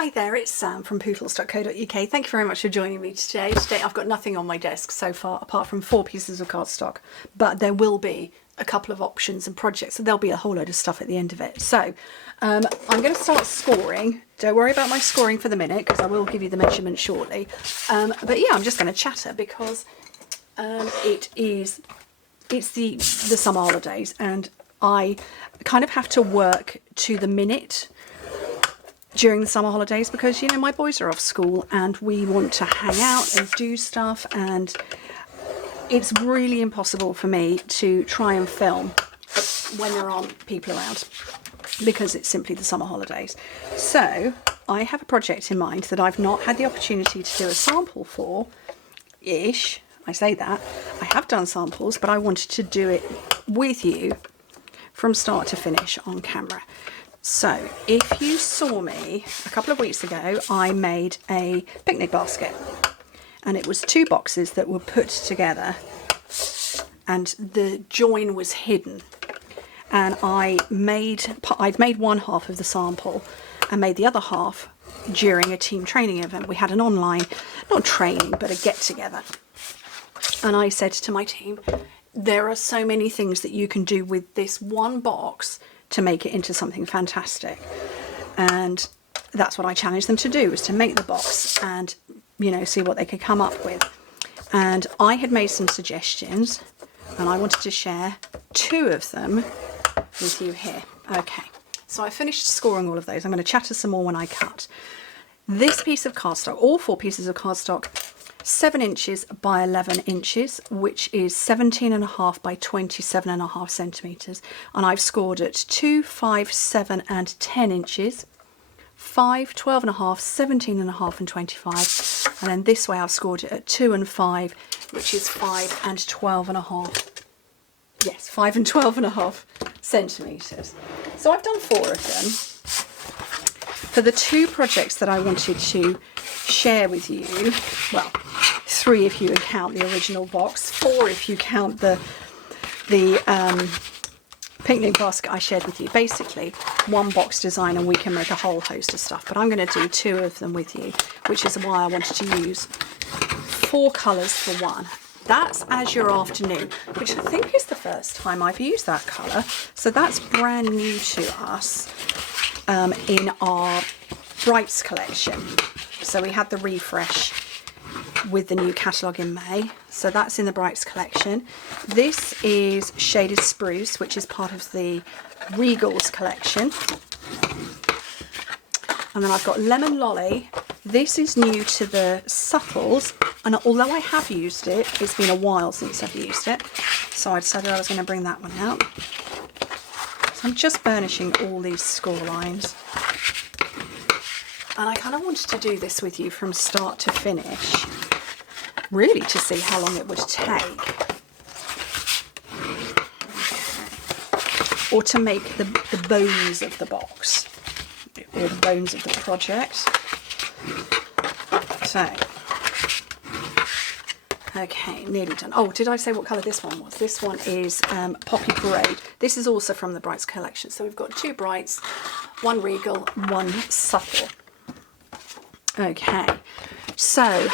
Hi there, it's Sam from Pootles.co.uk. Thank you very much for joining me today. Today I've got nothing on my desk so far apart from 4 pieces of cardstock, but there will be a couple of options and projects, so there'll be a whole load of stuff at the end of it. So I'm going to start scoring. Don't worry about my scoring for the minute because I will give you the measurement shortly. But yeah, I'm just going to chatter because it's the summer holidays and I kind of have to work to the minute during the summer holidays because, you know, my boys are off school and we want to hang out and do stuff, and it's really impossible for me to try and film when there aren't people around because it's simply the summer holidays. So I have a project in mind that I've not had the opportunity to do a sample for ish. I say that I have done samples, but I wanted to do it with you from start to finish on camera. So if you saw me a couple of weeks ago, I made a picnic basket and it was 2 boxes that were put together and the join was hidden, and I'd made one half of the sample and made the other half during a team training event. We had an online, not training, but a get together, and I said to my team, there are so many things that you can do with this one box to make it into something fantastic. And that's what I challenged them to do, was to make the box and, you know, see what they could come up with. And I had made some suggestions and I wanted to share 2 of them with you here. Okay, so I finished scoring all of those. I'm going to chatter some more when I cut. This piece of cardstock, all 4 pieces of cardstock, 7 inches by 11 inches, which is 17.5 by 27.5 centimetres, and I've scored at 2, 5, 7 and 10 inches, 5, 12.5, 17.5 and 25, and then this way I've scored it at 2 and 5, which is 5 and 12.5. Yes, 5 and 12.5 centimetres. So I've done 4 of them. For the 2 projects that I wanted to share with you, well, 3 if you count the original box, 4 if you count the picnic basket I shared with you. Basically, 1 box design and we can make a whole host of stuff, but I'm going to do 2 of them with you, which is why I wanted to use 4 colours for one. That's Azure Afternoon, which I think is the first time I've used that colour, so that's brand new to us in our Brights collection. So we had the refresh with the new catalogue in May, so that's in the Brights collection. This is Shaded Spruce, which is part of the Regals collection. And then I've got Lemon Lolly. This is new to the Subtles, and although I have used it, it's been a while since I've used it, so I decided I was going to bring that one out. So I'm just burnishing all these score lines. And I kind of wanted to do this with you from start to finish, really to see how long it would take. Or to make the bones of the box, or the bones of the project. So, okay, nearly done. Oh, did I say what colour this one was? This one is Poppy Parade. This is also from the Brights collection. So we've got 2 Brights, 1 Regal, 1 Subtle. Okay, so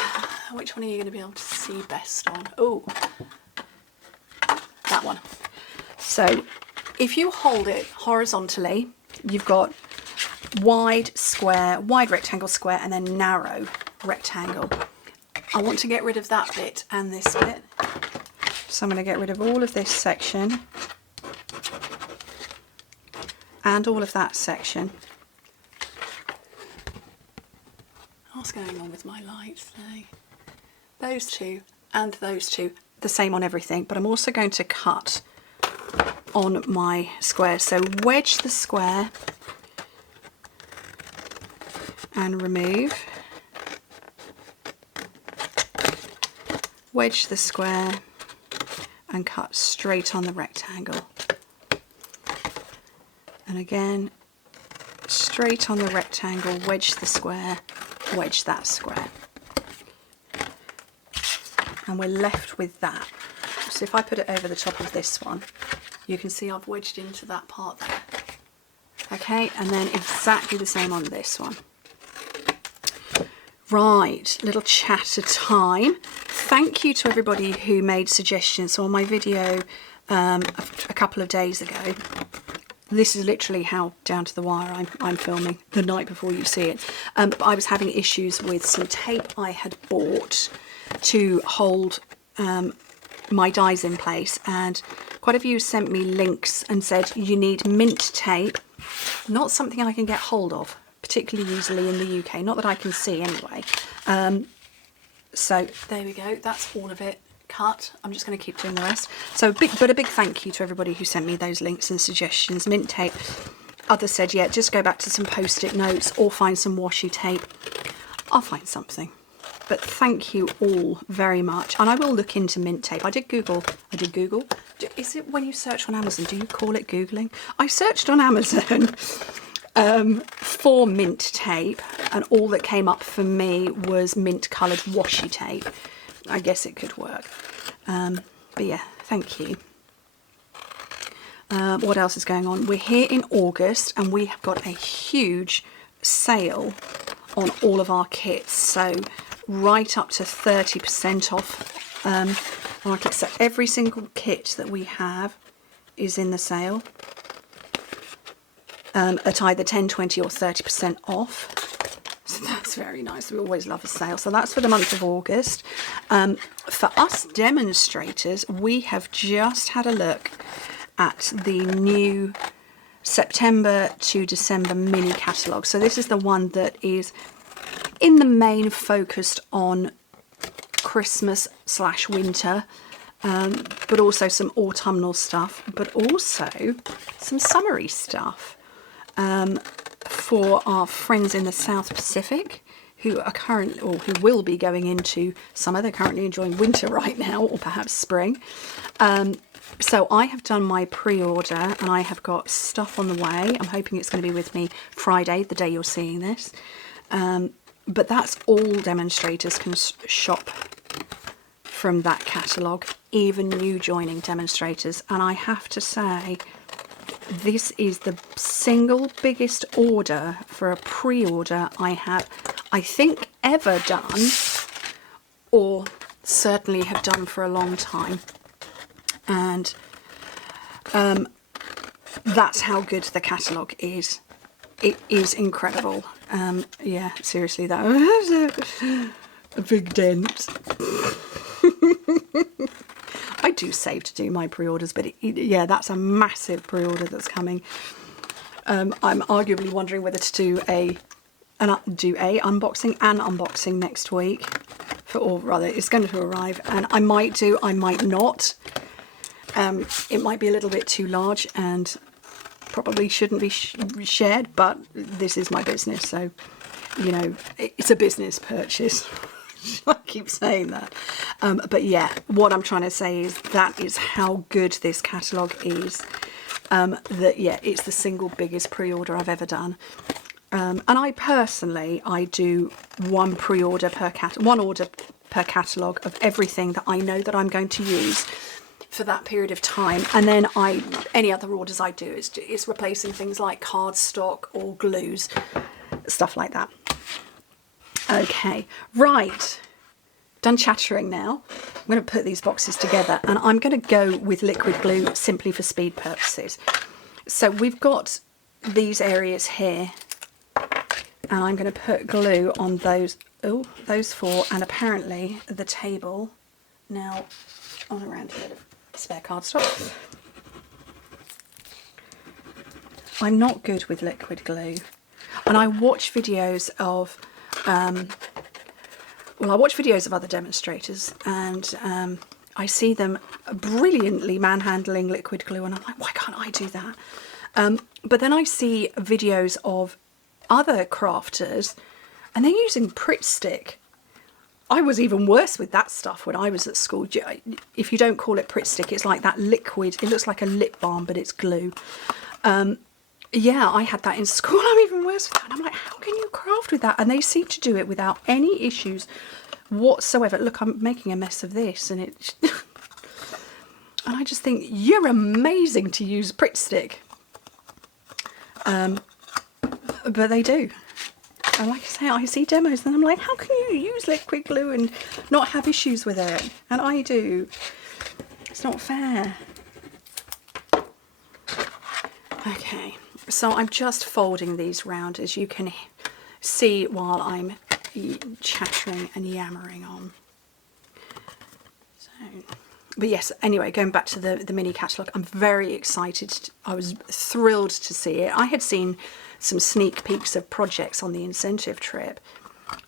which one are you going to be able to see best on? Oh, that one. So if you hold it horizontally, you've got wide square, wide rectangle square, and then narrow rectangle. I want to get rid of that bit and this bit. So I'm going to get rid of all of this section and all of that section. What's going on with my lights today? Those 2 and those 2, the same on everything, but I'm also going to cut on my square. So wedge the square and remove. Wedge the square and cut straight on the rectangle. And again, straight on the rectangle, wedge the square, wedge that square. And we're left with that. So if I put it over the top of this one, you can see I've wedged into that part there. Okay, and then exactly the same on this one. Right, little chatter time. Thank you to everybody who made suggestions. So on my video a couple of days ago, this is literally how down to the wire I'm filming the night before you see it. But I was having issues with some tape I had bought to hold my dies in place, and quite a few sent me links and said you need mint tape. Not something I can get hold of particularly easily in the UK, not that I can see anyway. So there we go, that's all of it cut. I'm just going to keep doing the rest. So a big thank you to everybody who sent me those links and suggestions. Mint tape. Others said, yeah, just go back to some post-it notes or find some washi tape. I'll find something. But thank you all very much. And I will look into mint tape. I did Google. Is it when you search on Amazon, do you call it Googling? I searched on Amazon for mint tape, and all that came up for me was mint coloured washi tape. I guess it could work. But yeah, thank you. What else is going on? We're here in August and we have got a huge sale on all of our kits. So right up to 30% off our kits. So every single kit that we have is in the sale at either 10, 20 or 30% off. So that's very nice. We always love a sale. So that's for the month of August. For us demonstrators, we have just had a look at the new September to December mini catalogue. So this is the one that is in the main focused on Christmas / winter, but also some autumnal stuff, but also some summery stuff. For our friends in the South Pacific who are currently, or who will be going into summer. They're currently enjoying winter right now, or perhaps spring. So I have done my pre-order and I have got stuff on the way. I'm hoping it's going to be with me Friday, the day you're seeing this. But that's all demonstrators can shop from that catalogue, even new joining demonstrators. And I have to say, this is the single biggest order for a pre-order I have, I think, ever done, or certainly have done for a long time. And that's how good the catalogue is. It is incredible. Yeah, seriously, that was a big dent. I do save to do my pre-orders, but yeah, that's a massive pre-order that's coming. I'm arguably wondering whether to do a unboxing next week, or rather, it's going to arrive, and I might not. It might be a little bit too large and probably shouldn't be shared, but this is my business, so you know, it's a business purchase. I keep saying that, but yeah, what I'm trying to say is that is how good this catalogue is. That yeah, it's the single biggest pre-order I've ever done, and I personally do one order per catalogue of everything that I know that I'm going to use for that period of time, and then any other orders I do is replacing things like cardstock or glues, stuff like that. Okay, right, done chattering now. I'm going to put these boxes together and I'm going to go with liquid glue simply for speed purposes. So we've got these areas here and I'm going to put glue on those four, and apparently the table now on around a bit of spare cardstock. I'm not good with liquid glue, and I watch videos of of other demonstrators, and I see them brilliantly manhandling liquid glue, and I'm like, why can't I do that? But then I see videos of other crafters and they're using Pritt stick. I was even worse with that stuff when I was at school. If you don't call it Pritt stick, it's like that liquid, it looks like a lip balm, but it's glue. Yeah, I had that in school. I'm even worse with that. And I'm like, how can you craft with that? And they seem to do it without any issues whatsoever. Look, I'm making a mess of this, and it and I just think, you're amazing to use Pritt stick. But they do. And like I say, I see demos and I'm like, how can you use liquid glue and not have issues with it? And I do. It's not fair. Okay, so I'm just folding these round, as you can see, while I'm chattering and yammering on. So, but yes, anyway, going back to the mini catalogue, I'm very excited. I was thrilled to see it. I had seen some sneak peeks of projects on the incentive trip.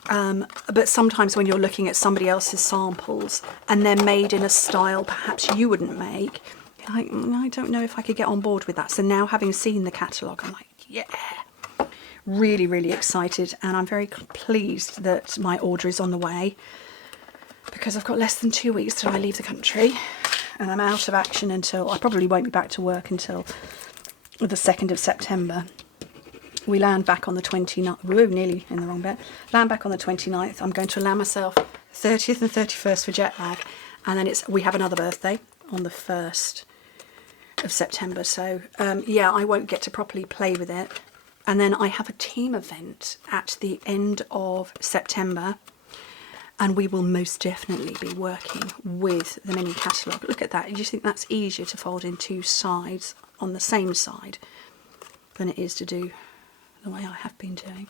But sometimes when you're looking at somebody else's samples and they're made in a style perhaps you wouldn't make, you're like, I don't know if I could get on board with that. So now, having seen the catalogue, I'm like, yeah, really, really excited. And I'm very pleased that my order is on the way, because I've got less than 2 weeks till I leave the country, and I'm out of action until, I probably won't be back to work until the 2nd of September. We land back on the 29th, whoa, nearly in the wrong bit. Land back on the 29th. I'm going to allow myself 30th and 31st for jet lag. And then we have another birthday on the 1st of September. So yeah, I won't get to properly play with it. And then I have a team event at the end of September. And we will most definitely be working with the mini catalogue. Look at that. Do you think that's easier to fold in 2 sides on the same side than it is to do the way I have been doing?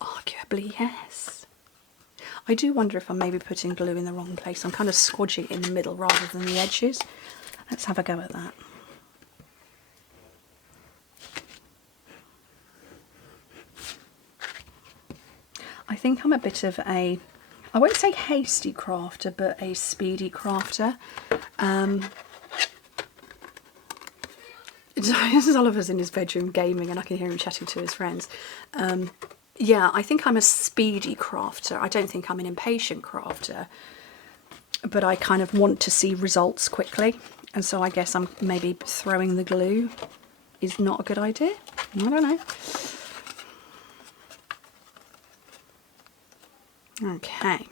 Arguably, yes. I do wonder if I'm maybe putting glue in the wrong place. I'm kind of squodging it in the middle rather than the edges. Let's have a go at that. I think I'm a bit of a, I won't say hasty crafter, but a speedy crafter. Oliver's in his bedroom gaming and I can hear him chatting to his friends. Yeah, I think I'm a speedy crafter. I don't think I'm an impatient crafter, but I kind of want to see results quickly. And so I guess I'm maybe throwing the glue is not a good idea. I don't know. Okay.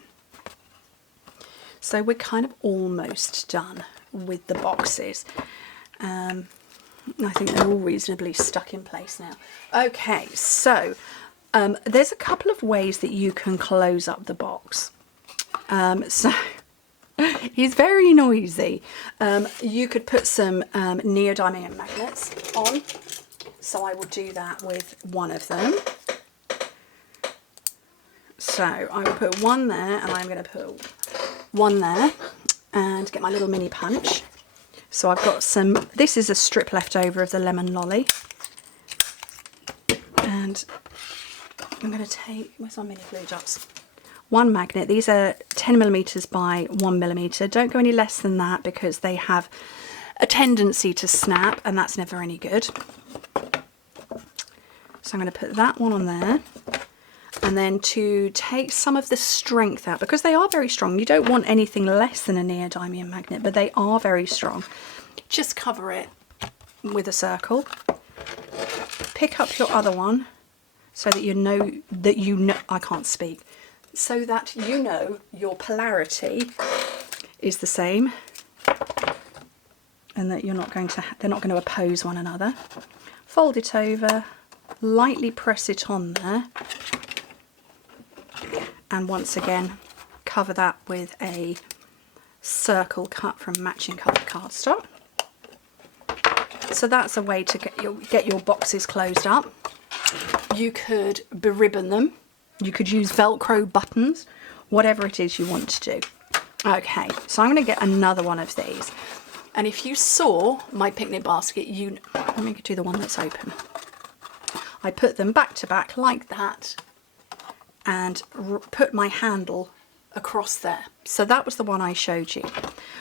So we're kind of almost done with the boxes. I think they're all reasonably stuck in place now. Okay, so there's a couple of ways that you can close up the box. So he's very noisy. You could put some neodymium magnets on. So I will do that with one of them. So I will put one there, and I'm going to put one there and get my little mini punch. So I've got some, this is a strip left over of the lemon lolly. And I'm going to take, where's my mini glue dots? One magnet. These are 10mm by 1mm. Don't go any less than that because they have a tendency to snap, and that's never any good. So I'm going to put that one on there. And then to take some of the strength out, because they are very strong, you don't want anything less than a neodymium magnet, but they are very strong. Just cover it with a circle. Pick up your other one so that you know, I can't speak, so that you know your polarity is the same and that you're not going to, they're not going to oppose one another. Fold it over, lightly press it on there. And once again, cover that with a circle cut from matching coloured cardstock. So that's a way to get your boxes closed up. You could beribbon them. You could use Velcro buttons, whatever it is you want to do. Okay, so I'm going to get another one of these. And if you saw my picnic basket, let me do the one that's open. I put them back to back like that, and put my handle across there. So that was the one I showed you.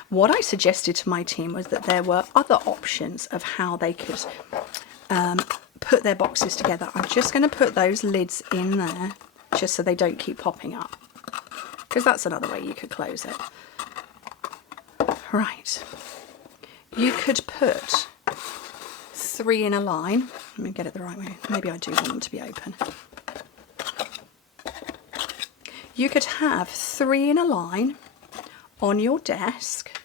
What I suggested to my team was that there were other options of how they could put their boxes together. I'm just going to put those lids in there just so they don't keep popping up, because that's another way you could close it. Right, you could put 3 in a line. Let me get it the right way. Maybe I do want them to be open. You could have 3 in a line on your desk,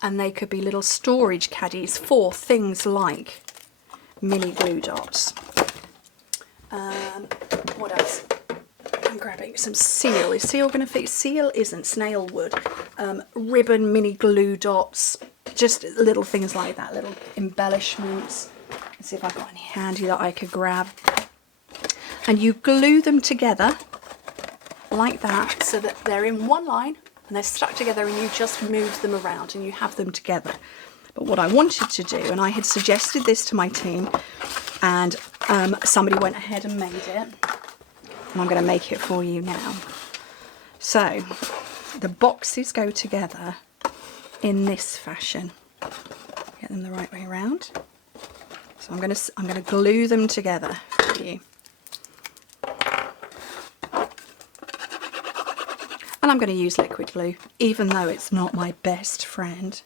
and they could be little storage caddies for things like mini glue dots. What else? I'm grabbing some seal. Is seal going to fit? Seal isn't. Snail wood. Ribbon, mini glue dots. Just little things like that. Little embellishments. Let's see if I've got any handy that I could grab. And you glue them together like that so that they're in one line and they're stuck together, and you just move them around and you have them together. But what I wanted to do, and I had suggested this to my team, and somebody went ahead and made it, and I'm going to make it for you now. So the boxes go together in this fashion. Get them the right way around. So I'm going to glue them together for you. And I'm going to use liquid glue, even though it's not my best friend.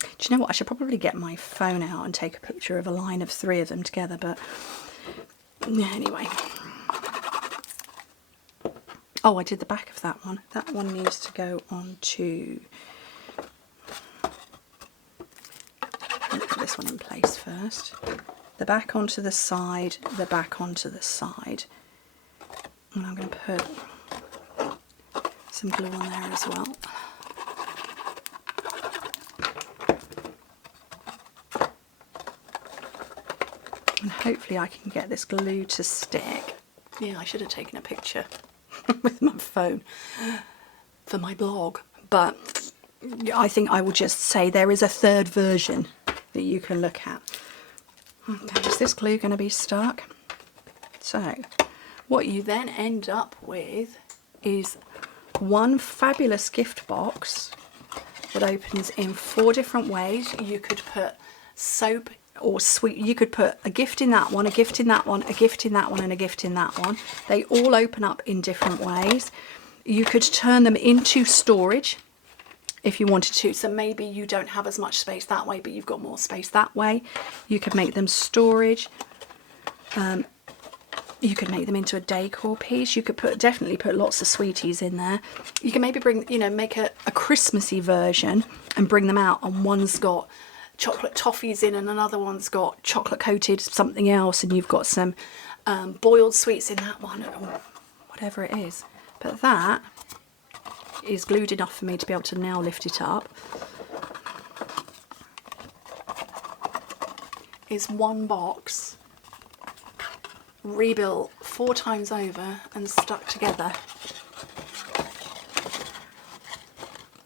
Do you know what? I should probably get my phone out and take a picture of a line of 3 of them together, but anyway. Oh, I did the back of that one. That one needs to go onto... Put this one in place first. The back onto the side, the back onto the side. And I'm going to put some glue on there as well. And hopefully I can get this glue to stick. Yeah, I should have taken a picture with my phone for my blog, but I think I will just say there is a third version that you can look at. Okay, is this glue going to be stuck? So what you then end up with is one fabulous gift box that opens in 4 different ways. You could put soap or sweet, you could put a gift in that one, a gift in that one, a gift in that one, and a gift in that one. They all open up in different ways. You could turn them into storage if you wanted to, so maybe you don't have as much space that way but you've got more space that way. You could make them storage. You could make them into a decor piece. You could definitely put lots of sweeties in there. You can maybe bring, make a Christmassy version and bring them out, and one's got chocolate toffees in and another one's got chocolate coated something else, and you've got some boiled sweets in that one, or whatever it is. But that is glued enough for me to be able to now lift it up. Is one box rebuilt 4 times over and stuck together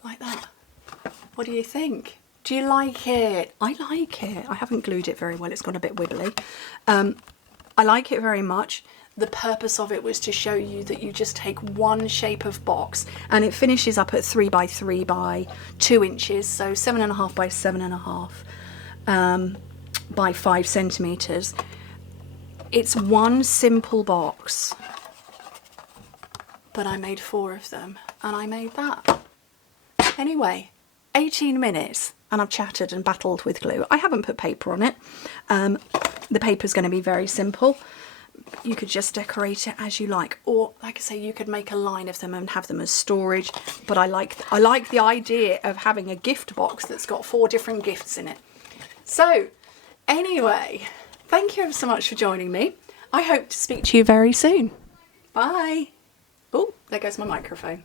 like that. What do you think? Do you like it? I like it. I haven't glued it very well, it's gone a bit wibbly. I like it very much. The purpose of it was to show you that you just take one shape of box and it finishes up at 3 by 3 by 2 inches, so 7.5 by 7.5 by 5 centimeters. It's one simple box, but I made 4 of them, and I made that. Anyway, 18 minutes, and I've chatted and battled with glue. I haven't put paper on it. The paper's going to be very simple. You could just decorate it as you like, or like I say, you could make a line of them and have them as storage. But I like the idea of having a gift box that's got 4 different gifts in it. So anyway, thank you ever so much for joining me. I hope to speak to you very soon. Bye. Oh, there goes my microphone.